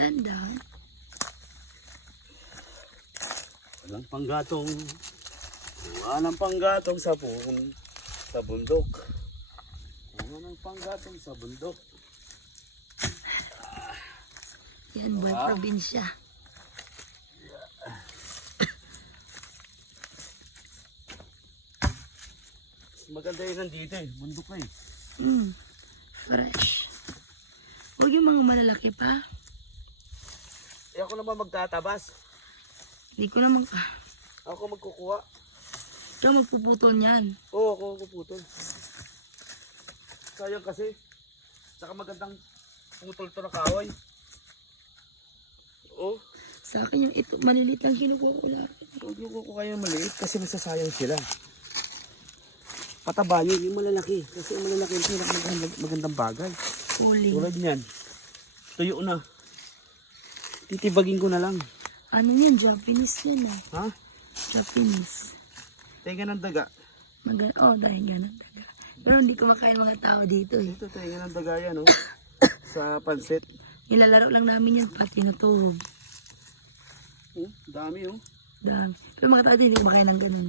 Dandan. Walang panggatong. Walang panggatong sa bundok. Walang panggatong sa bundok. Yan, buhay probinsya. Maganda yun nandito eh. Bundok na eh. Fresh. Huwag yung mga malalaki pa. Eh ako naman magtatabas. Hindi ko naman Ako magkukuha. ikaw magpuputol niyan. Oo, ako magpuputol. Sayang kasi. Saka magandang putol to na kahoy. Oo. Sa akin yung ito, malilit lang kinukuha ko lang. Huwag yung kukuha yung maliit kasi masasayang sila. Pataba yun, yung malalaki. Kasi yung malalaki yung magandang bagay. Uling. Tulad niyan. Tuyo na. Titibagin ko na lang. Ano yan? Japanese yan ah. Ha? Japanese. Tenga ng daga. Dahil ganun daga. Pero hindi kumakain mga tao dito eh. Ito, tenga ng daga yan, oh. Sa pansit. Nilalaro lang namin yan pag tinutuhog. Dami, oh. Dami. Pero mga tao dito hindi kumakain ng ganun.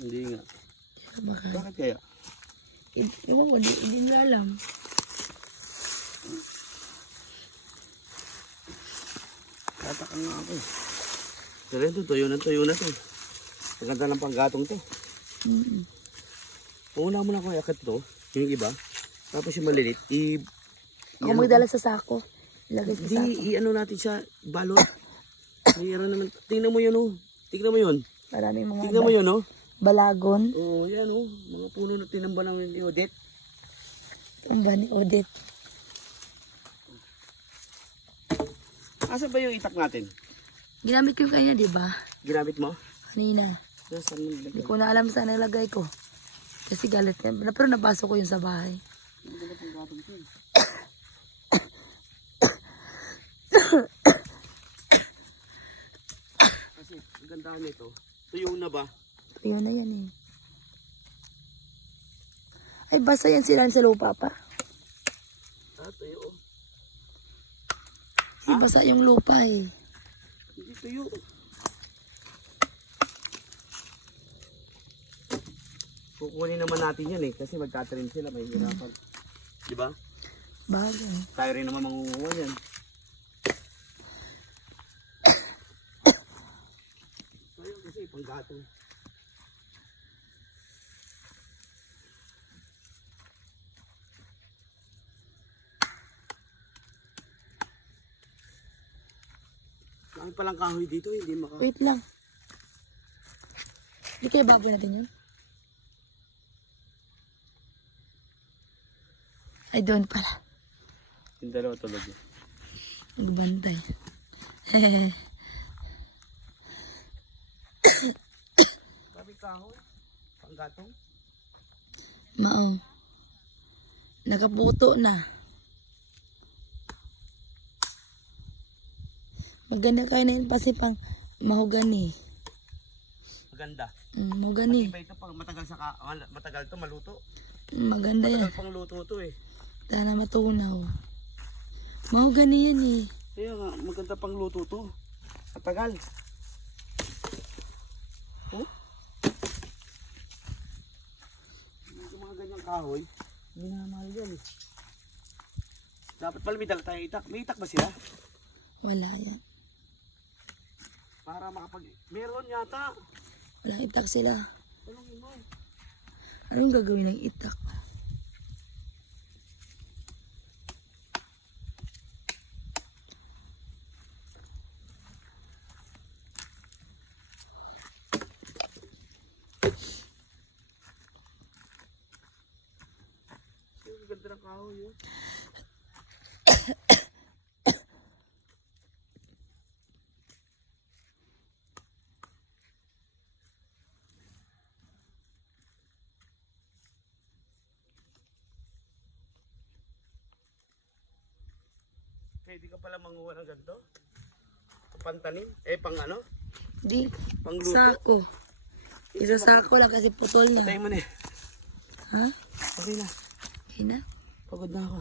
Hindi nga. Kumakain. Bakit kaya? Ewan ko, hindi nila alam. Tataka nga ako eh. Pero ito, tuyo na to. Maganda lang panggatong to. Una mo na ako iakit to, yung iba. Tapos yung malilit, Ako magdala sa sako. Ilagay sa sako. i-ano natin siya, balot. Mayroon naman. Tingnan mo yun, oh. Tingnan mo yun. Maraming mga Tingnan mo yun, oh. balagon. Oh, yan, oh. Mga puno na tinamba ng ni Odette. Ang ba ni Odette? Asa ba yung itak natin? Ginamit ko yung kanya, di ba? Ginamit mo? Kanina. Saan mo Hindi nilagay? ko na alam saan nilagay ko. Kasi galit na. Pero nabasa ko yun sa bahay. Maganda panggatong to, eh. Kasi, ang ganda nito. Tuyo na ba? Ayun na yan eh. Ay, basta yan sila sa lupa pa. Tuyo. Hindi basa yung lupa eh. Hindi tuyo. Kukunin naman natin yan eh. Kasi magkatarim sila. May hirapan. Diba? Bagay. Tayo rin naman mangunguha yan. Tayo kasi panggatong. Bakit palang kahoy dito? Hindi maka... Wait lang. Hindi kaya baboy natin yun? Ay, doon pala. Yung dalawa tulog yun. Nagbantay. Sabi kahoy? Panggatong? Mao. Nakaputo na. Maganda kayo na yun kasi pang mahogani. Maganda. Mahogani. Iba ito pag matagal to maluto. Maganda yan. Matagal pang luto to eh. Sana matunaw. Mahogani yan eh. Kaya nga, maganda pang luto to. Matagal. Oh? Yung mga ganyang kahoy, minamahal yan eh. Dapat pala may dala tayong itak. May itak ba sila? Wala yan. Para makapag... Meron yata. Walang itak sila. Tanongin mo. Anong gagawin ng itak? Ang ganda ng kahoy yun. Pwede ka pala manguha ng ganito? Pantanim? Pang ano? Di. Pangluto? Sako. Isa sako lang kasi putol na. Patay mo na eh. Ha? Okay na. Okay na? Pagod na ako.